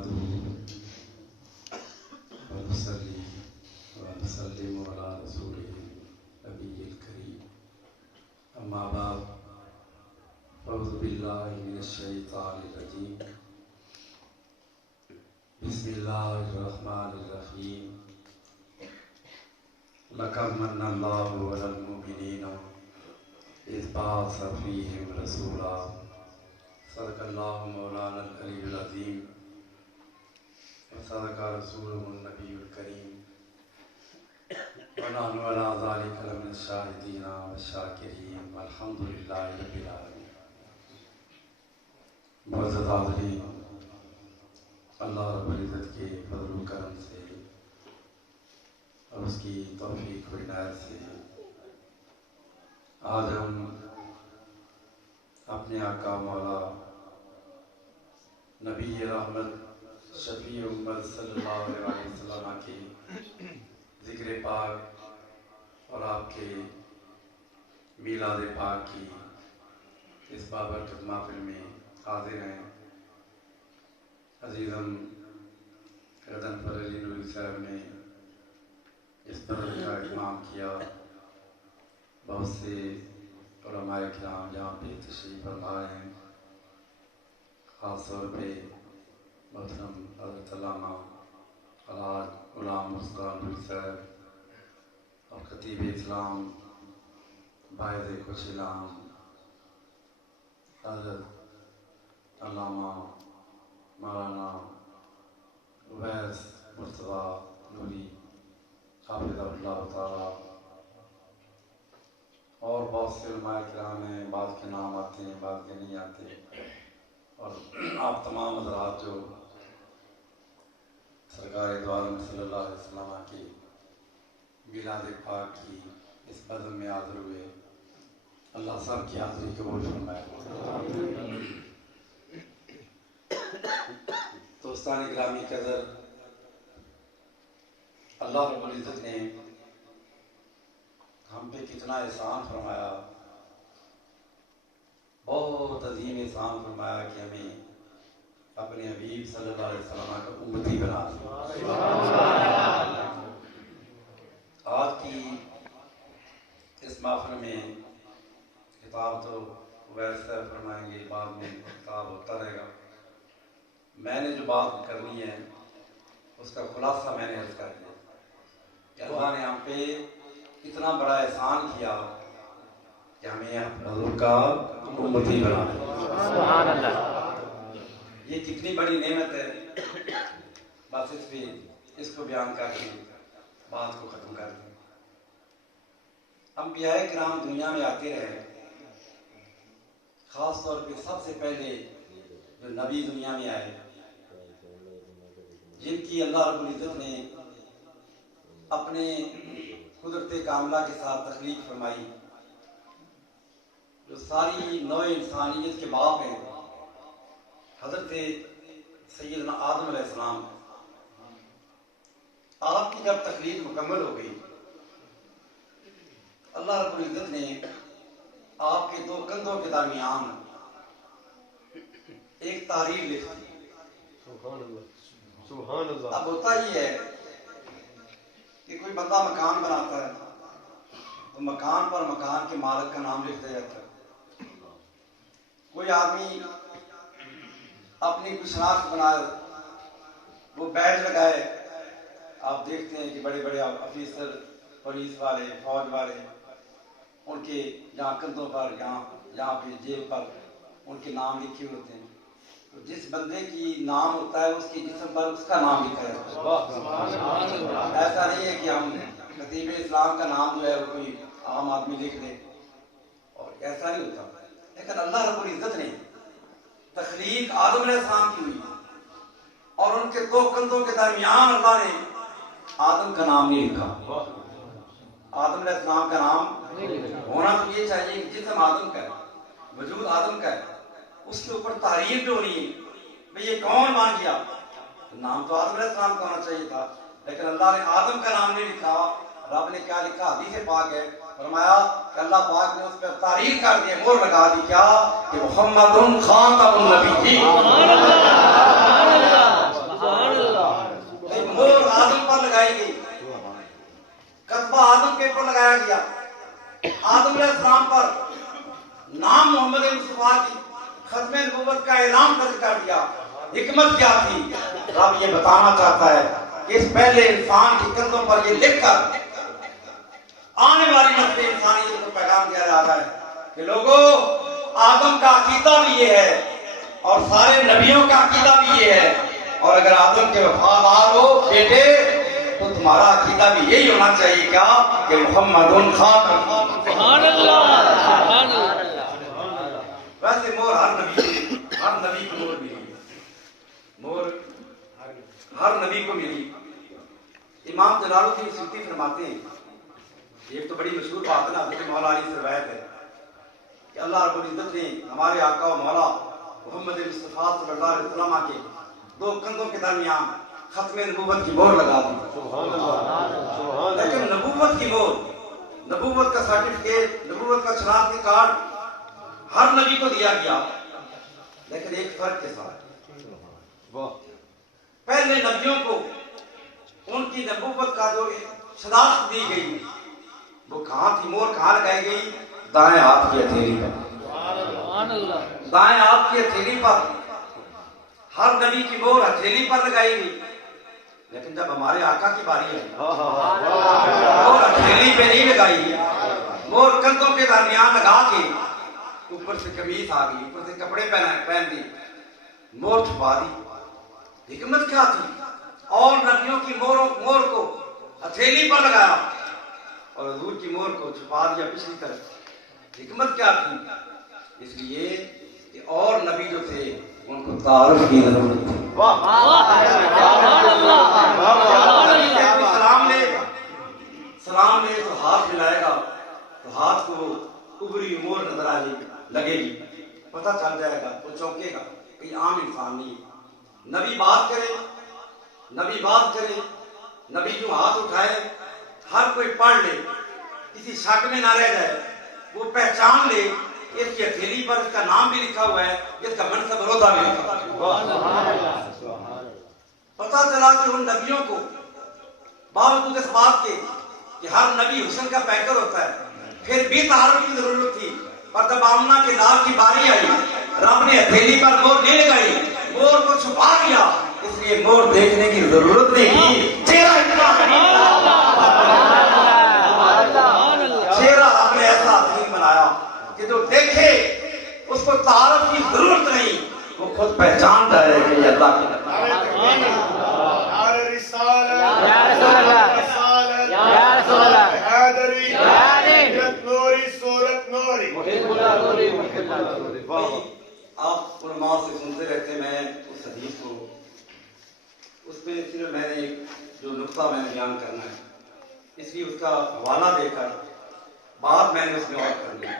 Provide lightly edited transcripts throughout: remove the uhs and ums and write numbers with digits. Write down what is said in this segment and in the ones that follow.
نحمده ونصلي ونسلم على رسوله النبي الكريم أما بعد أعوذ بالله من الشيطان الرجيم بسم الله الرحمن الرحيم لقد من الله على المؤمنين إذ بعث فيهم رسولا صدق الله مولانا العلي العظيم وصدق رسوله النبي الكريم ونحن على ذلك لمن الشاهدين والشاكرين والحمد لله رب العالمين. معزز حاضرین، اللہ رب العزت کے فضل و کرم سے اور اس کی توفیق و عنایت سے آج ہم اپنے آقا مولا نبی رحمت شفیع امت صلی اللہ علیہ وسلم کے ذکر پاک اور آپ کے میلاد پاک کی اس بابرکت محفل میں حاضر ہیں. عزیزم غدن پر علی نوری صاحب نے اس پر کا اہتمام کیا. بہت سے علماء کرام یہاں پہ تشریف فرما ہیں. خاص طور پہ محترم حضرت علامہ الحاج غلام مرتضیٰ نوری صاحب اور خطیب اسلام باعث کچھ علام حضرت علامہ مولانا اویس مرتضیٰ نوری حافظ اللہ تعالیٰ اور بہت سے علماء کرام ہیں. بعض کے نام آتے ہیں، بعض کے نہیں آتے. اور آپ تمام حضرات جو سرکار دو عالم صلی اللہ علیہ وسلم کی میلاد پاک کی اس بزم میں حاضر ہوئے، اللہ سب کی حاضری قبول فرمائے. دوستان گرامی قدر، اللہ رب العزت نے ہم پہ کتنا احسان فرمایا، بہت عظیم احسان فرمایا کہ ہمیں اپنے حبیب صلی اللہ علیہ وسلم کا امتی بنا دیا. آج کی اس محفل میں خطاب تو ویسے فرمائیں گے، بعد میں خطاب ہوتا رہے گا. میں نے جو بات کرنی ہے اس کا خلاصہ میں نے عرض کر دیا کہ اللہ نے ہم پہ اتنا بڑا احسان کیا کہ ہمیں حضور کا امتی بنا دیا. سبحان اللہ. یہ کتنی بڑی نعمت ہے. بس اس کو بیان کر کے بات کو ختم کر دیں. انبیاء کرام دنیا میں آتے رہے. خاص طور پہ سب سے پہلے جو نبی دنیا میں آئے، جن کی اللہ رب العزت نے اپنے قدرت کاملہ کے ساتھ تخلیق فرمائی، جو ساری نوع انسانیت کے باپ ہیں، حضرت سیدنا آدم علیہ السلام. آپ کی جب تخلیق مکمل ہو گئی، اللہ رب العزت نے آپ کے دو کندھوں کے درمیان ایک تحریر لکھ دی. سبحان اللہ. سبحان اللہ. اب ہوتا ہی ہے کہ کوئی بندہ مکان بناتا ہے تو مکان پر مکان کے مالک کا نام لکھ دیا جاتا ہے. کوئی آدمی اپنی کوئی شناخت بنائے، وہ بیڈ لگائے. آپ دیکھتے ہیں کہ بڑے بڑے آفیسر، پولیس والے، فوج والے، ان کے یہاں کندھوں پر، یہاں پہ جیب پر ان کے نام لکھے ہوتے ہیں. تو جس بندے کی نام ہوتا ہے اس کی جسم پر اس کا نام لکھا جاتا ہے. ایسا نہیں ہے کہ ہم خطیب اسلام کا نام جو ہے وہ کوئی عام آدمی لکھ دے، اور ایسا نہیں ہوتا. لیکن اللہ رب العزت نے تخلیق آدم علیہ السلام کی ہوئی اور ان کے دو کندھوں کے درمیان اللہ نے آدم کا نام نہیں لکھا. آدم علیہ السلام کا نام ہونا تو یہ چاہیے کہ جسم آدم کا ہے، وجود آدم کا ہے، اس کے اوپر تعریف جو ہو رہی ہے بھئی یہ کون مان گیا، نام تو آدم علیہ السلام کا ہونا چاہیے تھا. لیکن اللہ نے آدم کا نام نہیں لکھا. رب نے کیا لکھا؟ حدیث پاک ہے، فرمایا کہ اللہ پاک نے اس پر تعریف کر دی، مہر لگا دی. کیا کہ محمد خاتم النبیین. مصطفیٰ کی ختم نبوت کا اعلان کر دیا. حکمت کیا تھی؟ رب یہ بتانا چاہتا ہے کہ اس پہلے انسان کی کندھوں پر یہ لکھ کر آنے والی نسل انسانیت کو پیغام دیا جا رہا ہے کہ لوگوں، آدم کا عقیدہ بھی یہ ہے اور سارے نبیوں کا عقیدہ بھی یہ ہے، اور اگر آدم کے وفادار ہو بیٹے تو تمہارا عقیدہ بھی یہی ہونا چاہیے کیا کہ محمد خاتم. سبحان اللہ، سبحان اللہ. ویسے مور ہر نبی کو مور ملی، مور ہر نبی کو ملی. امام جلال الدین سیوطی فرماتے ہیں، ایک تو بڑی مشہور بات ہے نا، حضرت مولا علی سے روایت ہے کہ اللہ رب العزت نے ہمارے آقا و مولا محمد مصطفیٰ صلی اللہ علیہ وسلم کے دو کندھوں کے درمیان ختم نبوت کی مہر لگا دی. سبحان اللہ. لیکن نبوت کی مہر، نبوت کا سرٹیفکیٹ، نبوت کا شناختی کارڈ ہر نبی کو دیا گیا، لیکن ایک فرق کے ساتھ. پہلے نبیوں کو ان کی نبوت کا جو شناخت دی گئی وہ کہاں تھی؟ مہر کہاں لگائی گئی؟ دائیں ہاتھ کی ہتھیلی پر. دائیں ہاتھ کی ہتھیلی پر ہر نبی کی مہر ہتھیلی پر لگائی گئی. لیکن جب ہمارے آقا کی باری ہے مہر ہتھیلی پہ نہیں لگائی، مہر کندھوں کے درمیان لگا کے اوپر سے قمیص آ گئی، اوپر سے کپڑے پہن دی، مہر چھپا دی. حکمت کیا تھی؟ اور نبیوں کی مہر کو ہتھیلی پر لگایا اور حضور کی مہر کو چھپا دیا پچھلی طرف. حکمت کیا تھی؟ اس لیے کہ اور نبی جو تھے ان کو تعارف کی ضرورت تھی. سلام لے تو ہاتھ ملائے گا تو ہاتھ کو ابری مہر نظر آ لگے گی، پتہ چل جائے گا، وہ چونکے گا کہ یہ عام انسان نہیں ہے. نبی بات کرے، نبی جو ہاتھ اٹھائے ہر کوئی پڑھ لے، کسی شک میں نہ رہ جائے، وہ پہچان لے اس کی ہتھیلی پر اس کا نام بھی لکھا ہوا ہے، اس کا منصب روزہ بھی لکھا ہوا ہے. پتہ چلا کہ ان نبیوں کو باوجود اس بات کے کہ ہر نبی حسن کا پیکر ہوتا ہے پھر بھی تعارف کی ضرورت تھی. اور جب آمنہ کے لال کی باری آئی رب نے ہتھیلی پر مہر نہیں لگائی، مہر کو چھپا دیا، اس لیے مہر دیکھنے کی ضرورت نہیں کی. چہرہ آپ نے ایسا حسین بنایا کہ جو دیکھے اس کو تعارف کی ضرورت نہیں، وہ خود پہچان جائے کہ یہ اللہ کی آپ علماء سے سنتے رہتے. میں اس حدیث کو اس پہ صرف میں نے جو نقطہ میں نے بیان کرنا ہے، اس لیے اس کا حوالہ دے کر بات میں نے اس میں اور کرنی ہے.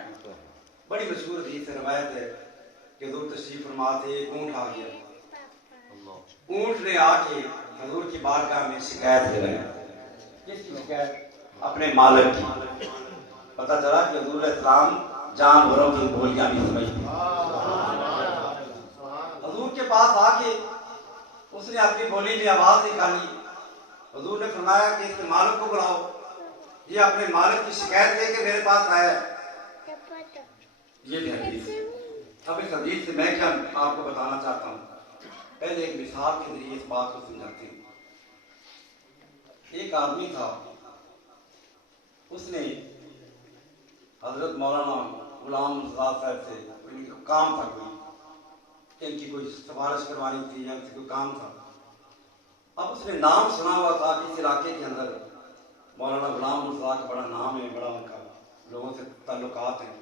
بڑی مشہور حدیث سے روایت ہے کہ حضور تشریف فرما تھے، ایک اونٹ آ گیا. اونٹ نے آ کے حضور کی بارگاہ میں شکایت لگائی. کس کی شکایت؟ اپنے مالک کی. پتہ چلا کہ حضور علیہ السلام جانوروں کی بولیاں بھی سمجھتے. حضور کے پاس آ کے اس نے اپنی بولی میں آواز نکالی. حضور نے فرمایا کہ اس کے مالک کو بلاؤ، یہ اپنے مالک کی شکایت لے کے میرے پاس آیا. یہ حدیث. اب اس حدیث سے میں کیا آپ کو بتانا چاہتا ہوں، پہلے ایک مثال کے ذریعے اس بات کو سمجھاتے ہیں. ایک آدمی تھا، اس نے حضرت مولانا غلام مرتضیٰ صاحب سے کوئی کام تھا، ان کی کوئی سفارش کروانی تھی یا کوئی کام تھا. اب اس نے نام سنا ہوا تھا کہ اس علاقے کے اندر مولانا غلام مرتضیٰ کا بڑا نام ہے، بڑا ان کا لوگوں سے تعلقات ہیں،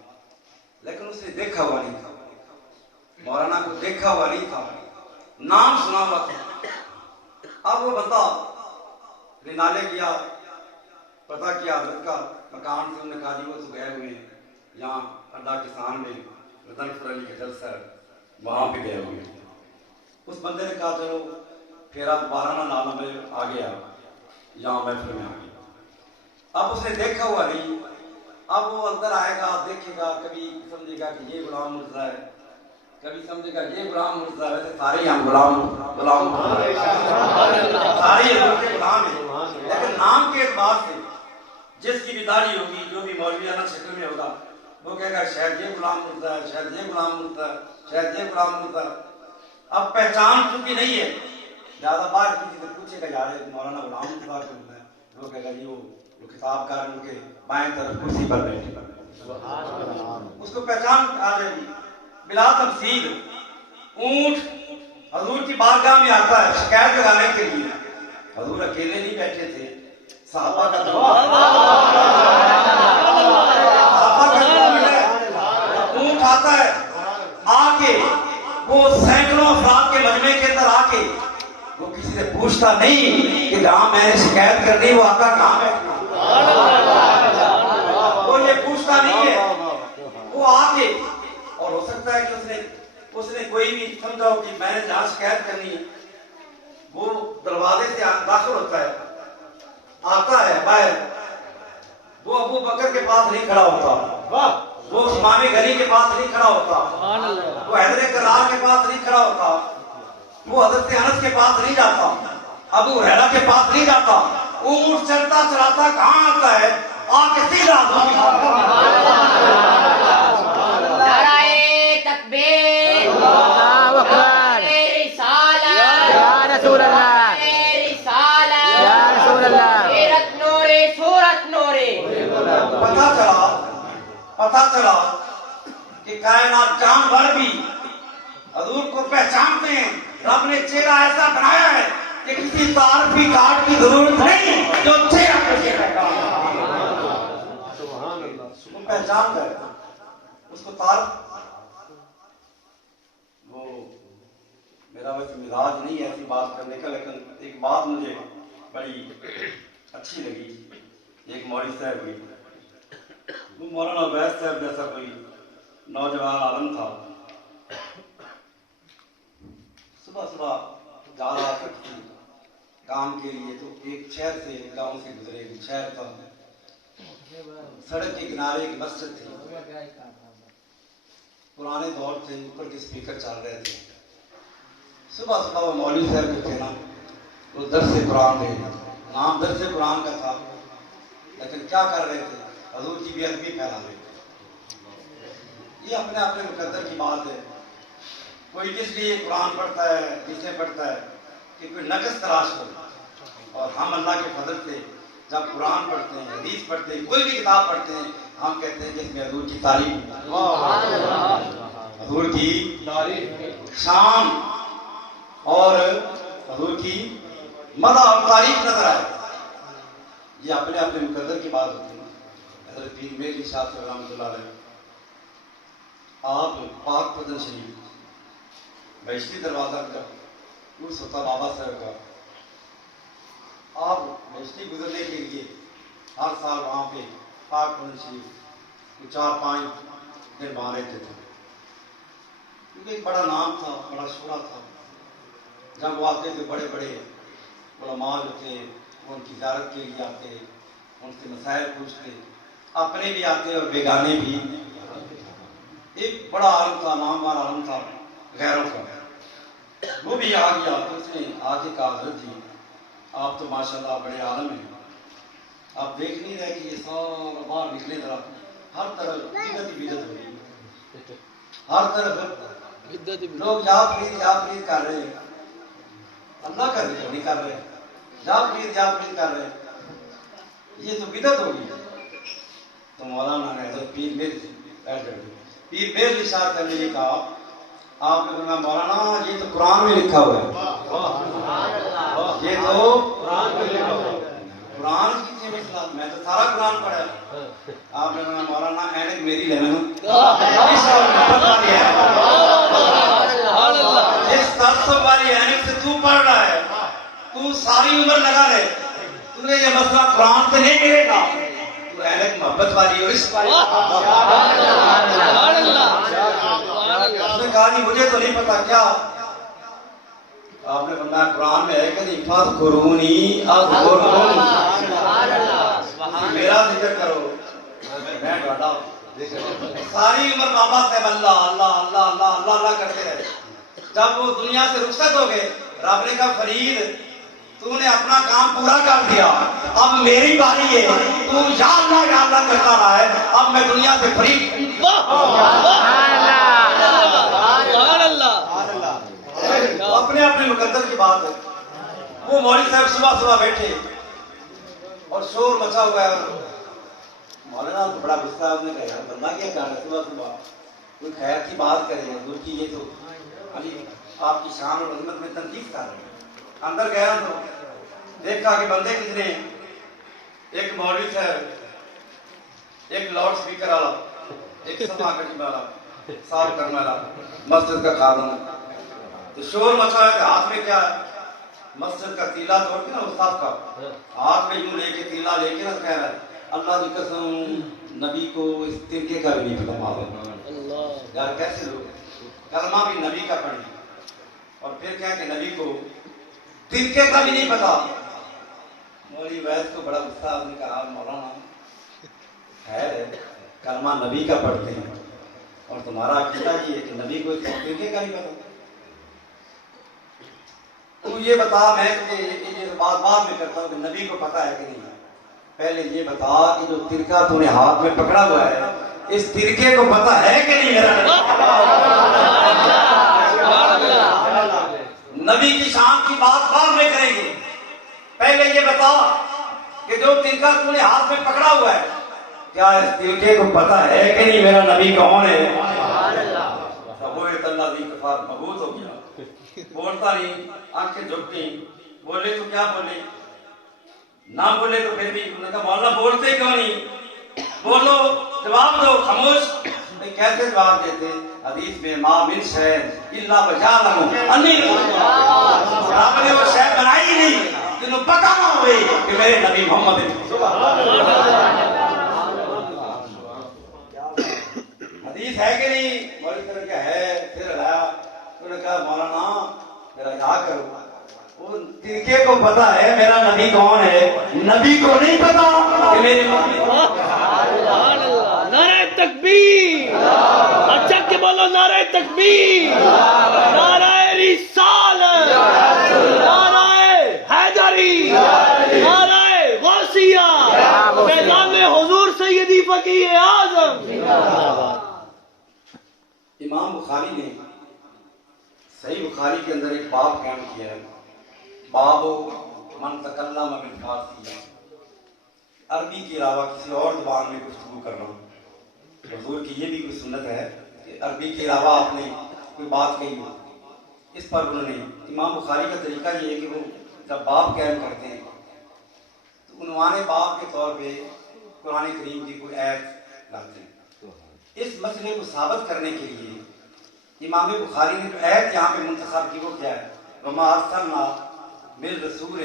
لیکن اس نے دیکھا ہوا نہیں تھا، مولانا کو دیکھا ہوا نہیں تھا، نام سنا ہوا تھا. اب وہ بندہ رنالے گیا، پتہ کیا حضرت کا مکان سے، انہوں نے کہا جی وہ تو گئے ہوئے ہیں یہاں اڈا کسان میں رتن پور علی کا جلسہ ہے، وہاں پہ گئے ہوئے ہیں. اس بندے نے کہا چلو پھر آپ 12 نامہ میں آ گیا، یہاں محفل میں آ گیا. اب اس نے دیکھا ہوا نہیں. اب وہ اندر آئے گا، دیکھے گا، کبھی سمجھے گا کہ یہ غلام مرتضیٰ ہے، کبھی سمجھے گا یہ غلام مرتضیٰ. ویسے سارے ہم غلام سارے حضور کے غلام ہیں، لیکن نام کے اعتبار سے جس کی بھی داڑھی ہوگی، جو بھی مولویانہ شکل میں ہوگا، وہ کہے گا شاید یہ غلام مرتضیٰ ہے، شاید یہ غلام مرتضیٰ ہے، شاید یہ غلام مرتضیٰ ہے۔ اب پہچان چونکہ نہیں ہے، زیادہ بار کسی سے پوچھے گا یار مولانا غلام مرتضیٰ کون ہے، وہ کہے گا جی وہ کتاب کار ان کے بائیں طرف کرسی پر بیٹھے، اس کو پہچان آ جائے گی بلا تفصیل۔ اونٹ حضور کی بارگاہ میں آتا ہے شکایت لگانے کے لیے، حضور اکیلے نہیں بیٹھے تھے، صحابہ کا اونٹ آتا ہے، آ کے وہ سینکڑوں افراد کے مجمع کے اندر آ کے وہ کسی سے پوچھتا نہیں کہ جہاں میں نے شکایت کرنی وہ آقا کہاں ہے، وہ یہ پوچھتا نہیں ہے، وہ آ کے، اور ہو سکتا ہے کہ اس نے کوئی بھی سمجھا ہو کہ میں نے جہاں شکایت کرنی ہے، وہ دروازے سے داخل ہوتا ہے، آتا ہے باہر، وہ ابو بکر کے پاس نہیں کھڑا ہوتا، وہ عثمان غنی کے پاس نہیں کھڑا ہوتا، وہ حیدر کرار کے پاس نہیں کھڑا ہوتا، وہ حضرت انس کے پاس نہیں جاتا، ابو ہریرہ کے پاس نہیں جاتا، اونٹ چلتا چلاتا کہاں آتا ہے، آ کے سیدھا پتا چلا کہ کائنات جانور بھی حضور کو پہچانتے ہیں، رب نے چہرہ ایسا بنایا ہے کہ کسی تعارفی کارڈ کی ضرورت نہیں، جو چہرہ کو پہچان گئے اس کو تعارف۔ وہ میرا ویسے مزاج نہیں ہے ایسی بات کرنے کا، لیکن ایک بات مجھے بڑی اچھی لگی، ایک مولوی صاحب ہوئی، وہ مولانا عبید صاحب جیسا کوئی نوجوان عالم تھا، صبح صبح جا رہا تھا کام کے لیے، تو ایک شہر سے گاؤں سے گزرے، شہر تھا، سڑک کے کنارے ایک مسجد تھی، پرانے دور سے اوپر کے اسپیکر چل رہے تھے، صبح صبح وہ مولوی صاحب جو تھے نا وہ درس قرآن دے، نام درس قرآن کا تھا، لیکن کیا کر رہے تھے، حضور کی بے ادبی پھیلا رہے تھے۔ یہ اپنے آپ میں مقدر کی بات ہے، کوئی کس لیے قرآن پڑھتا ہے، کس لیے پڑھتا ہے کہ کوئی نقص تلاش ہو، اور ہم اللہ کے فضل سے جب قرآن پڑھتے ہیں، حدیث پڑھتے ہیں، کوئی بھی کتاب پڑھتے ہیں، ہم کہتے ہیں کہ اس میں حضور کی تعریف، حضور کی شان اور حضور کی مدح اور تعریف نظر آئے۔ یہ اپنے اپنے مقدر کی بات ہوتی ہے۔ حضرت پیر میر شاہ صاحب رحمۃ اللہ علیہ، آپ پاک پتن شریف بیشتی دروازہ کا عرس ہوتا بابا صاحب کا، آپ بیشتی گزرنے کے لیے ہر سال وہاں پہ پاک پتن شریف 4-5 دن وہاں رہتے تھے، کیونکہ ایک بڑا نام تھا، بڑا شہرہ تھا۔ جب وہ آتے تھے بڑے بڑے علماء جو تھے وہ ان کی زیارت کے لیے آتے، ان سے مسائل پوچھتے، اپنے بھی آتے اور بیگانے بھی۔ ایک بڑا عالم تھا، نامور عالم تھا غیروں کا، وہ بھی آ گیا، تو اس نے آگے کہا حضرت جی آپ تو ماشاءاللہ بڑے عالم ہیں، آپ دیکھ نہیں رہے کہ یہ سارا باہر نکلے ذرا، ہر طرف بدعت ہی بدعت ہو رہی ہے، ہر طرف لوگ یا فرید کر رہے ہیں، اللہ کا ذکر نہیں کر رہے، یا فرید کر رہے ہیں، یہ تو بدعت ہوگی۔ تو مولانا نے حضرت پیر میر شاہ صاحب نے یہ کہا، آپ نے فرمایا مولانا یہ تو قرآن میں لکھا ہوا ہے، یہ تو قرآن میں لکھا ہوا ہے، قرآن کی مثلا میں تو سارا قرآن پڑھا ہے۔ آپ نے فرمایا مولانا اینک میری لینا، جس تعصب والی اینک سے تو پڑھ رہا ہے، تو ساری عمر لگا رہے، تمہیں یہ مسئلہ قرآن سے نہیں ملے گا، تو اینک محبت والی اور اس والی۔ اس نے کہا نہیں مجھے تو نہیں پتا کیا، آپ نے فرمایا قرآن میں ہے کہ نہیں، فاذکرونی اذکرکم، میرا ذکر کرو میں ڈاٹا۔ ساری عمر بابا صاحب اللہ اللہ اللہ اللہ اللہ اللہ کرتے رہے، جب وہ دنیا سے رخصت ہو گئے رب نے کہا فرید تو نے اپنا کام پورا کر دیا، اب میری باری ہے، تو یا اللہ کرتا رہا ہے، اب میں دنیا سے فری۔ اپنے اپنے مقدر کی بات ہے۔ وہ مولوی صاحب صبح صبح بیٹھے اور شور مچا ہوا ہے، مولانا تو بڑا غصہ ہے، انہوں نے کہا بندہ کیا کر رہا ہے صبح صبح، کوئی خیر کی بات کرے، حضور کی یہ تو علی آپ کی شان اور عظمت میں تنقید کر رہے ہیں۔ اندر گیا تو دیکھا کہ بندے کتنے ہیں، ایک مولوی صاحب، ایک لاؤڈ سپیکر والا، ایک صفا کرنے والا، صاف کرنے والا، مسجد کا خادم۔ تو شور مچا ہے کہ ہاتھ میں کیا ہے، مسجد کا تیلا توڑ کے نا استاد کا ہاتھ میں یوں لے کے تیلا لے کے نا کہہ رہا ہے اللہ کی قسم نبی کو اس ترکے کا بھی نہیں پتا معلوم۔ یار کیسے لوگ کلمہ بھی نبی کا پڑھی اور پھر کہا کہ نبی کو ترکے کا بھی نہیں پتا۔ مولوی ویس کو بڑا غصہ، نے کہا مولانا ہے کلمہ نبی کا پڑھتے ہیں اور تمہارا عقیدہ یہ ہے کہ نبی کو اس ترکے کا نہیں پتا۔ تو یہ بتا، میں یہ بات میں کرتا ہوں کہ نبی کو پتا ہے کہ نہیں، پہلے یہ بتا کہ جو ترکا تو نے ہاتھ میں پکڑا ہوا ہے اس ترکے کو پتا ہے کہ نہیں میرا نبی کی شان کی بات بعد میں کریں گے، پہلے یہ بتا کہ جو ترکا تو نے ہاتھ میں پکڑا ہوا ہے کیا اس ترکے کو پتا ہے کہ نہیں میرا نبی کون ہے؟ اللہ دی کفار مبعوث ہو گیا، بولتا نہیں، آنکھیں جھکتی، بولے تو کیا بولے، نہ بولے تو پھر بھی انہوں نے کہا مولانا بولتے کیوں نہیں، بولو جواب دو، خاموش۔ کیسے جواب دیتے؟ حدیث میں ما من شیء الا وجعلہ انی رب نے وہ شے بنائی نہیں جنہوں پتہ نہ ہوئے کہ میرے نبی محمد حدیث ہے کہ نہیں؟ مولوی صاحب کیا ہے، پھر لایا، انہوں نے کہا مولانا میرا یاد کرو، وہ ترکے کو پتا ہے میرا نبی کون ہے، نبی کو نہیں پتا کہ میرے نعرہ تکبیر، اچھا کہ بولو نعرہ تکبیر، نعرہ رسالت، نعرہ حیدری، نعرہ غوثیہ، پیغام حضور سیدی فقیہ اعظم۔ امام بخاری نے صحیح بخاری کے اندر ایک باب قائم کیا ہے، باب من تکلم بالفارسی، عربی کے علاوہ کسی اور زبان میں گفتگو کرنا۔ حضور کی یہ بھی کوئی سنت ہے کہ عربی کے علاوہ آپ نے کوئی بات کہی ہو، اس پر انہوں نے امام بخاری کا طریقہ یہ ہے کہ وہ جب باب قائم کرتے ہیں تو عنوان باب کے طور پہ قرآن کریم کی کوئی آیت لاتے ہیں۔ اس مسئلے کو ثابت کرنے کے لیے امام بخاری نے جو آیت یہاں پہ منتخب کی وہ کیا ہے، وما ارسلنا من رسول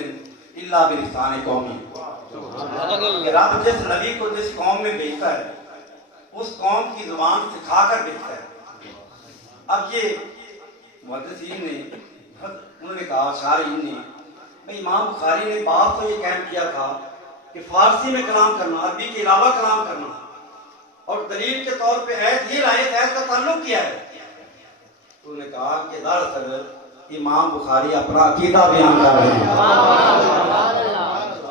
الا بلسان قومی، رب جس نبی کو جس قوم میں بھیجتا ہے اس قوم کی زبان سکھا کر بھیجتا ہے۔ اب یہ محدثین نے انہوں نے کہا، شارحین نے، بھئی امام بخاری نے باب تو یہ قائم کیا تھا کہ فارسی میں کلام کرنا، عربی کے علاوہ کلام کرنا، اور دلیل کے طور پہ آیت یہ لائے، آیت کا تعلق کیا ہے؟ انہوں نے کہا کہ دراصل امام بخاری اپنا عقیدہ بیان کر رہے ہیں،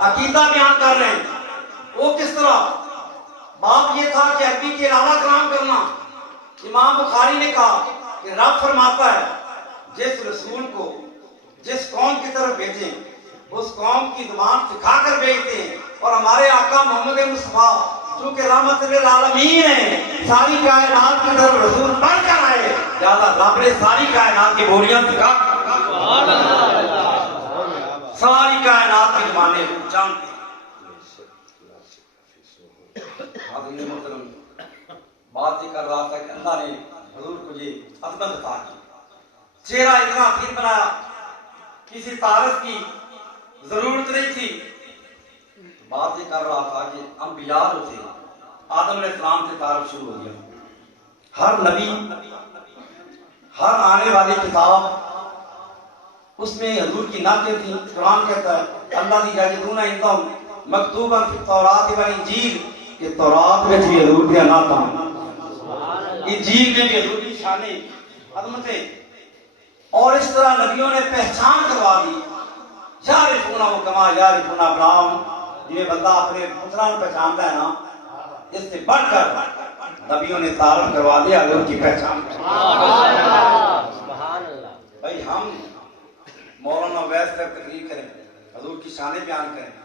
عقیدہ بیان کر رہے ہیں۔ وہ کس طرح؟ باب یہ تھا کہ عربی کے علاوہ کلام کرنا، امام بخاری نے کہا کہ رب فرماتا ہے جس رسول کو جس قوم کی طرف بھیجیں اس قوم کی زبان سکھا کر بھیجتے ہیں، اور ہمارے آقا محمد مصطفیٰ جو کہ رحمت للعالمین ہیں، ساری کائنات کی طرف رسول بن کر آئے، لہذا رب نے ساری کائنات کی بولیاں سکھا، ساری کائنات کی زبانیں جانتے ہیں۔ حاضرین محترم، بات یہ کر رہا تھا کہ اللہ نے حضور کو یہ عظمت عطا کی، چہرہ اتنا حسین بنایا، کسی تعارف کی ضرورت نہیں تھی۔ بات یہ کر رہا تھا کہ انبیاء جو تھے آدم علیہ السلام سے تعارف شروع ہو گیا، ہر نبی، ہر آنے والی کتاب اس میں حضور کی نعتیں تھیں۔ قرآن کہتا ہے اللہ دی یجدون عندہم مکتوبا فی التوراۃ والانجیل، کہ تورات میں بھی حضور کی نعتاں، انجیل میں بھی حضور کی شانیں، عظمتیں، اور اس طرح نبیوں نے پہچان کروا دی یعرفونہ کما یعرفون ابناءہم، یہ بندہ اپنے پتران پہچانتا ہے نا، اس سے بڑھ کر نبیوں نے تعارف کروا دیا حضور کی پہچان۔ بھائی ہم مولانا ویس پر تقریر کریں، حضور کی شان بیان کریں،